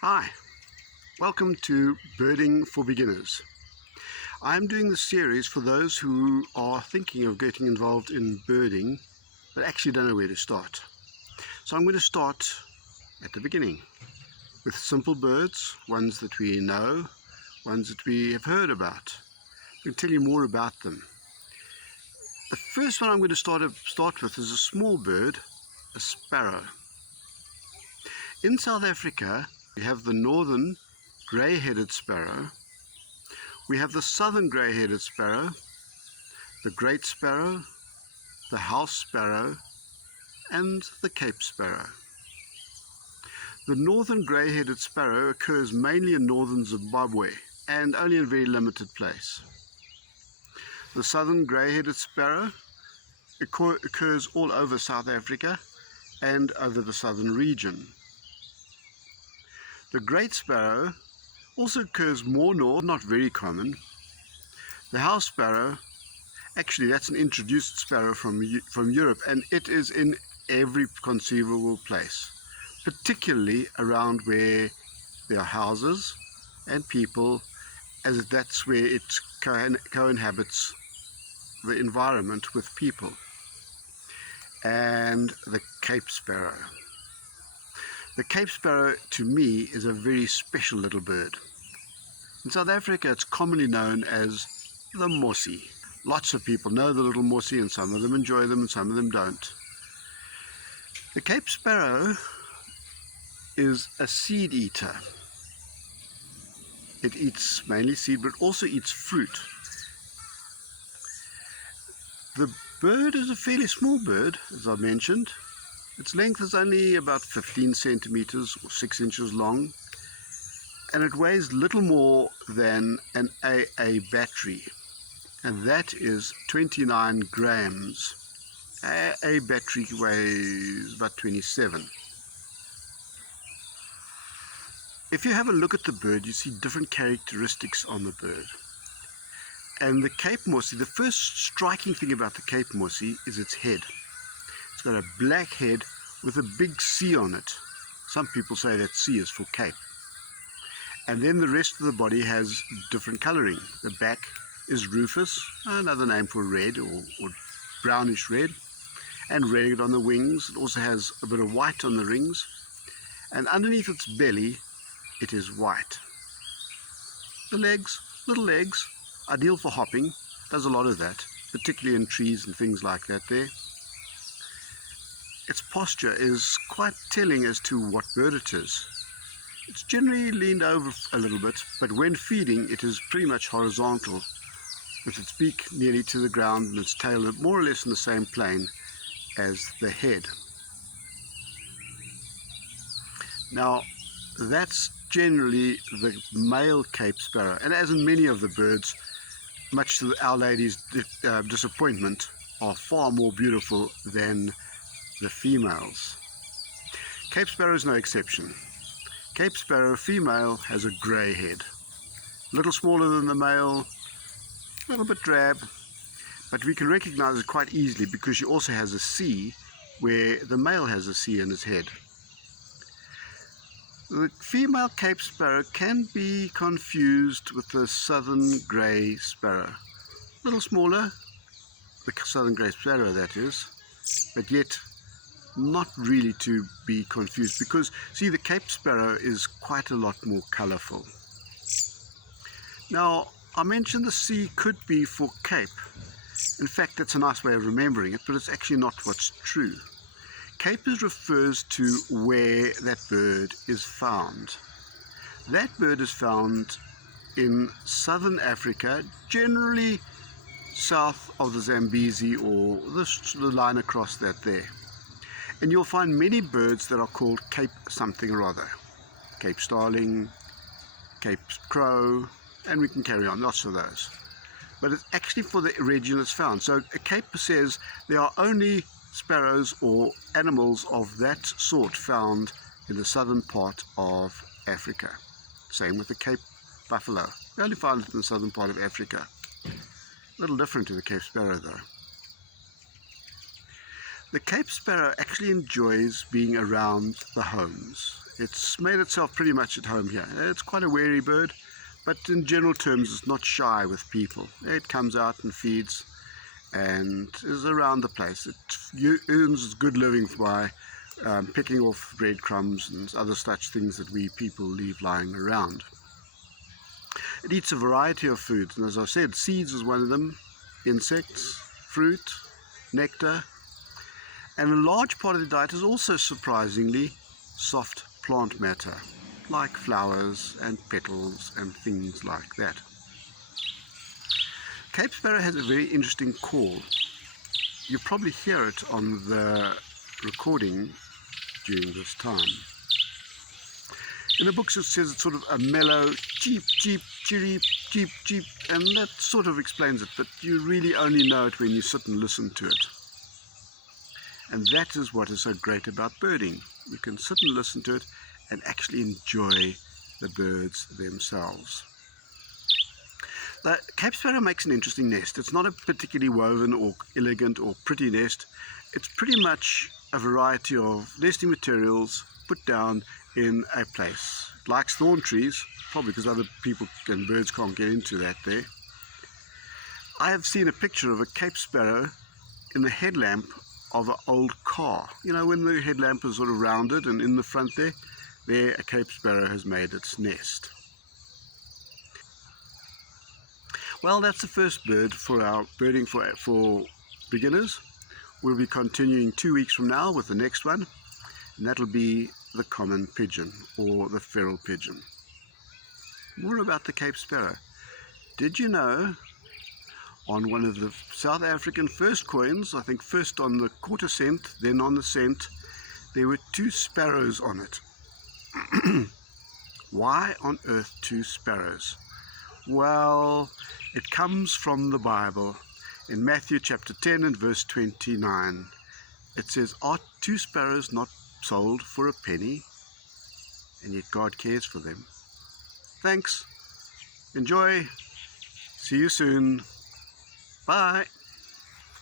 Hi, welcome to Birding for Beginners. I'm doing this series for those who are thinking of getting involved in birding but actually don't know where to start. So I'm going to start at the beginning with simple birds, ones that we know, ones that we have heard about. I'm going to tell you more about them. The first one I'm going to start with is a small bird, a sparrow. In South Africa, we have the northern grey-headed sparrow, we have the southern grey-headed sparrow, the great sparrow, the house sparrow, and the Cape Sparrow. The northern grey-headed sparrow occurs mainly in northern Zimbabwe and only in a very limited place. The southern grey-headed sparrow occurs all over South Africa and over the southern region. The great sparrow also occurs more north, not very common. The house sparrow, actually that's an introduced sparrow from Europe, and it is in every conceivable place, particularly around where there are houses and people, as that's where it co-inhabits the environment with people. And the Cape Sparrow. The Cape Sparrow, to me, is a very special little bird. In South Africa, it's commonly known as the Mossie. Lots of people know the little Mossie, and some of them enjoy them and some of them don't. The Cape Sparrow is a seed eater. It eats mainly seed, but also eats fruit. The bird is a fairly small bird, as I mentioned. Its length is only about 15 centimeters or 6 inches long, and it weighs little more than an AA battery, and that is 29 grams. AA battery weighs about 27. If you have a look at the bird, you see different characteristics on the bird. And the Cape Mossie, the first striking thing about the Cape Mossie is its head. It's got a black head with a big C on it. Some people say that C is for Cape. And then the rest of the body has different colouring. The back is rufous, another name for red or brownish red, and red on the wings. It also has a bit of white on the rings, and underneath its belly it is white. The legs, little legs, ideal for hopping, does a lot of that, particularly in trees and things like that there. Its posture is quite telling as to what bird it is. It's generally leaned over a little bit, but when feeding it is pretty much horizontal, with its beak nearly to the ground and its tail more or less in the same plane as the head. Now, that's generally the male Cape Sparrow, and as in many of the birds, much to Our Lady's disappointment, are far more beautiful than the females. Cape Sparrow is no exception. Cape Sparrow female has a grey head, a little smaller than the male, a little bit drab, but we can recognize it quite easily because she also has a C where the male has a C in his head. The female Cape Sparrow can be confused with the southern grey sparrow. A little smaller, the southern grey sparrow that is, but yet not really to be confused, because see, the Cape Sparrow is quite a lot more colourful. Now, I mentioned the C could be for Cape. In fact, that's a nice way of remembering it, but it's actually not what's true. Cape refers to where that bird is found. That bird is found in southern Africa, generally south of the Zambezi or the line across that there. And you'll find many birds that are called Cape something or other. Cape Starling, Cape Crow, and we can carry on, lots of those. But it's actually for the region it's found. So a Cape says there are only sparrows or animals of that sort found in the southern part of Africa. Same with the Cape Buffalo. We only find it in the southern part of Africa. A little different to the Cape Sparrow though. The Cape Sparrow actually enjoys being around the homes. It's made itself pretty much at home here. It's quite a wary bird, but in general terms it's not shy with people. It comes out and feeds and is around the place. It earns its good living by picking off breadcrumbs and other such things that we people leave lying around. It eats a variety of foods, and as I said, seeds is one of them, insects, fruit, nectar, and a large part of the diet is also surprisingly soft plant matter, like flowers and petals and things like that. Cape Sparrow has a very interesting call. You probably hear it on the recording during this time. In the books it says it's sort of a mellow cheep, cheep, chirp, cheep, cheep, and that sort of explains it, but you really only know it when you sit and listen to it. And that is what is so great about birding. You can sit and listen to it and actually enjoy the birds themselves. The Cape Sparrow makes an interesting nest. It's not a particularly woven or elegant or pretty nest. It's pretty much a variety of nesting materials put down in a place. It likes thorn trees, probably because other people and birds can't get into that there. I have seen a picture of a Cape Sparrow in the headlamp of an old car. You know, when the headlamp is sort of rounded, and in the front there a Cape Sparrow has made its nest. Well, that's the first bird for our birding for beginners. We'll be continuing 2 weeks from now with the next one, and that'll be the common pigeon or the feral pigeon. More about the Cape Sparrow. Did you know on one of the South African first coins, I think first on the quarter cent, then on the cent, there were 2 sparrows on it. Why on earth 2 sparrows? Well, it comes from the Bible. In Matthew chapter 10 and verse 29, it says, "Are 2 sparrows not sold for a penny?" And yet God cares for them. Thanks. Enjoy. See you soon. Bye.